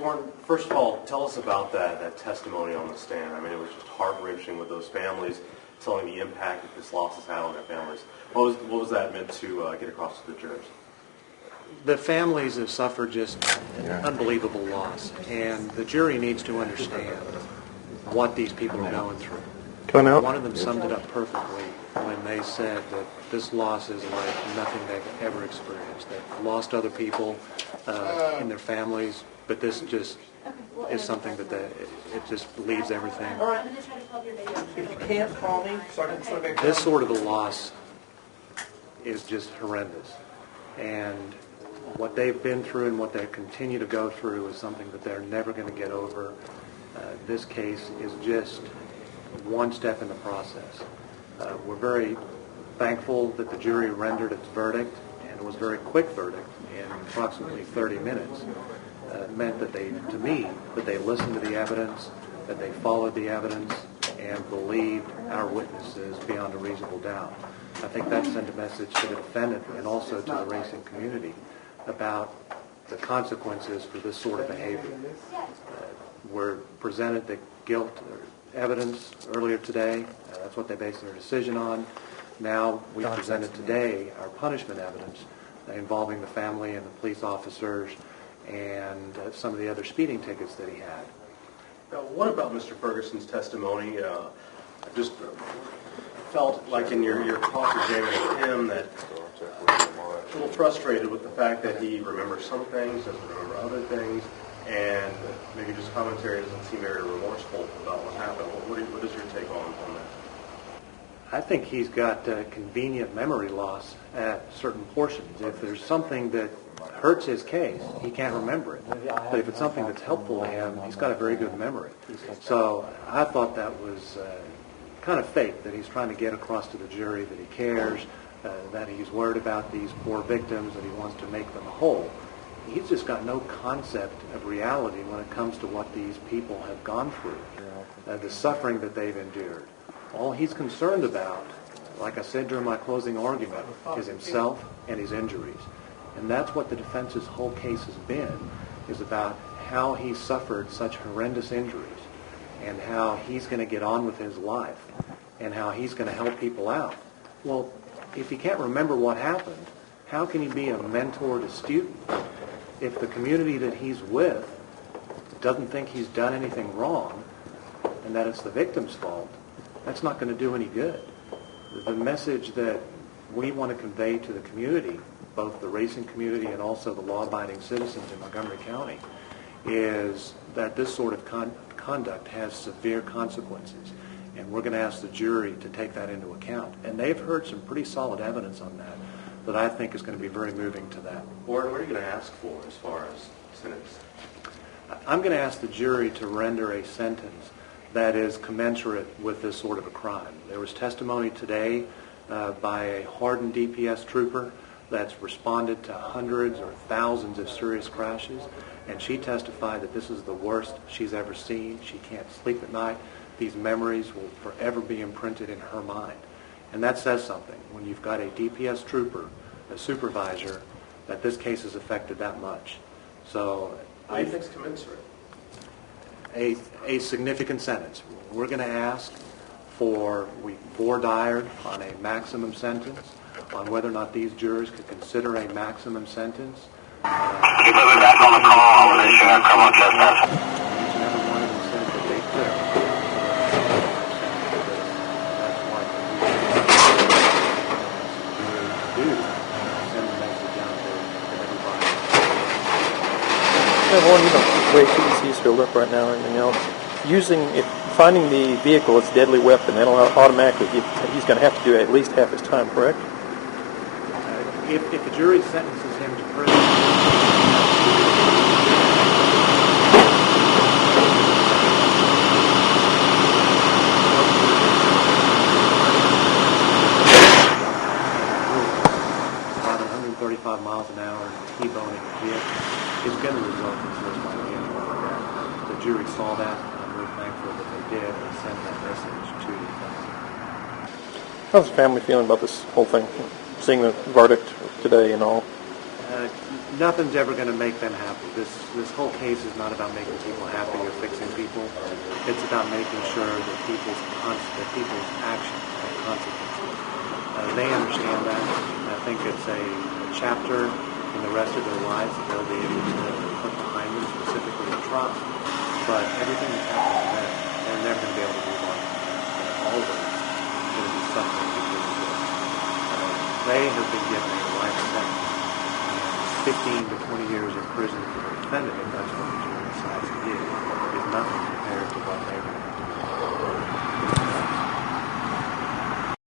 Warren, first of all, tell us about that testimony on the stand. I mean, it was just heart-wrenching with those families telling the impact that this loss has had on their families. What was that meant to get across to the jurors? The families have suffered just an unbelievable loss, and the jury needs to understand what these people are going through. One of them summed it up perfectly when they said that this loss is like nothing they've ever experienced. They've lost other people in their families, but this just is something that it just leaves everything. If you can't call me, This sort of a loss is just horrendous, and what they've been through and what they continue to go through is something that they're never going to get over. This case is just one step in the process. We're very thankful that the jury rendered its verdict, and it was a very quick verdict in approximately 30 minutes. It meant that they listened to the evidence, that they followed the evidence, and believed our witnesses beyond a reasonable doubt. I think that sent a message to the defendant and also to the racing community about the consequences for this sort of behavior. We're presented the guilt evidence earlier today. That's what they based their decision on. Now we presented today our punishment evidence involving the family and the police officers and some of the other speeding tickets that he had. Now, what about Mr. Ferguson's testimony? I just felt like in your cross-examining him that a little frustrated with the fact that he remembers some things, doesn't remember other things, and maybe just commentary doesn't seem very remorseful about what happened. What is your take on that? I think he's got convenient memory loss at certain portions. If there's something that hurts his case, he can't remember it. But if it's something that's helpful to him, he's got a very good memory. So I thought that was kind of fake, that he's trying to get across to the jury that he cares, that he's worried about these poor victims, that he wants to make them whole. He's just got no concept of reality when it comes to what these people have gone through, the suffering that they've endured. All he's concerned about, like I said during my closing argument, is himself and his injuries. And that's what the defense's whole case has been, is about how he suffered such horrendous injuries and how he's going to get on with his life and how he's going to help people out. Well, if he can't remember what happened, how can he be a mentor to students if the community that he's with doesn't think he's done anything wrong and that it's the victim's fault? That's not going to do any good. The message that we want to convey to the community, both the racing community and also the law-abiding citizens in Montgomery County, is that this sort of conduct has severe consequences. And we're going to ask the jury to take that into account. And they've heard some pretty solid evidence on that I think is going to be very moving to that. Warren, what are you going to ask for as far as sentence? I'm going to ask the jury to render a sentence that is commensurate with this sort of a crime. There was testimony today by a hardened DPS trooper that's responded to hundreds or thousands of serious crashes, and she testified that this is the worst she's ever seen. She can't sleep at night. These memories will forever be imprinted in her mind. And that says something. When you've got a DPS trooper, a supervisor, that this case has affected that much. So What do you think's commensurate? A significant sentence. We're going to ask for, we voir dire on a maximum sentence, on whether or not these jurors could consider a maximum sentence. Can you put me back on the call with this criminal trespass? Each and every one of them said that they could. That's what we do. Send a message out there to everybody. Yeah, Warren, you know, the way TEC is filled up right now and everything else, finding the vehicle as a deadly weapon, that'll automatically, he's going to have to do at least half his time, correct? If the jury sentences him to prison, about 135 miles an hour and T-boning a kid is going to result in suicide damage. The jury saw that, and I'm really thankful that they did and sent that message to the defense. How's the family feeling about this whole thing, seeing the verdict today and all? nothing's ever going to make them happy. This whole case is not about making people happy or fixing people. It's about making sure that people's actions have consequences. They understand that. I think it's a chapter in the rest of their lives that they'll be able to put behind them, specifically the trust. But everything that's happened to them, they're never going to be able to move on. Always going to be suffering because of this. They have been given a life sentence. 15 to 20 years in prison for the defendant, if that's what the jury decides to give, is nothing compared to what they're going to have to do.